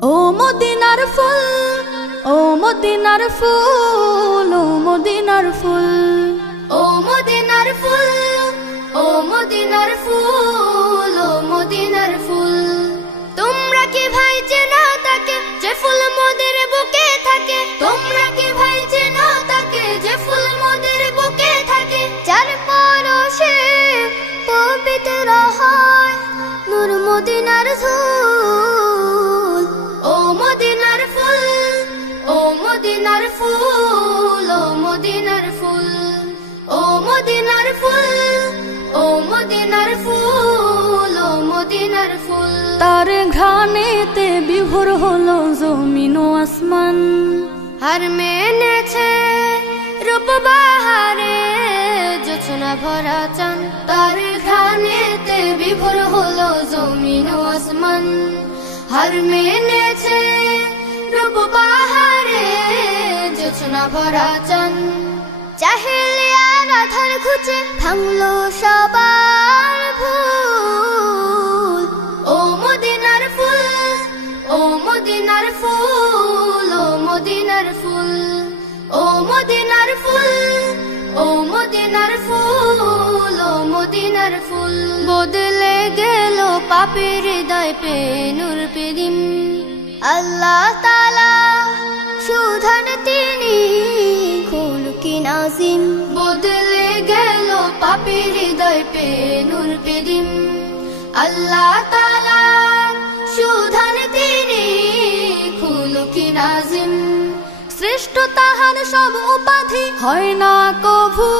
ও মদিনার ফুল, ও মদিনার ফুল, ও মদিনার ফুল, ও মদিনার ফুল, ও মদিনার ফুল, ও মদিনার ফুল। তোমরা কি ভাই চেনো তাকে যে ফুল মোদের বুকে থাকে? তোমরা কি ভাই চেনো তাকে যে ফুল মোদের বুকে থাকে? যার পরশে পবিত্র হয় নূর মদিনার ধুল। ও মদিনার ফুল, ও মদিনার ফুল, ও মদিনার ফুল, ও মদিনার ফুল, ও মদিনার ফুল, ও মদিনার ফুল। তার ঘ্রাণেতে বিভোর হলো জমিন ও আসমান। হার মেনেছে রূপ বাহারে জোছনা ভরা চান। তার ঘ্রাণেতে বিভোর হলো জমিন ও আসমান। হার মেনেছে রূপ বাহারে জোছনা ভরা চান। জাহেলিয়ার আধার ঘুচে ভাঙলো সবার ভুল। ও মদিনার ফুল, ও মদিনার ফুল, ও মদিনার ফুল, ও মদিনার ফুল, ও মদিনার ফুল, ও মদিনার ফুল। বদলে গেল পাপের হৃদয় পে নূর পেদিম। আল্লাহ তাআলা সুধান তিনি খুলকি নাজিম। বদলে গেল পাপের হৃদয় পে নূর পেদিম। আল্লাহ তাআলা সুধান তিনি খুলকি নাজিম। শ্রেষ্ঠ তাহার সব উপাধি হয় না কভু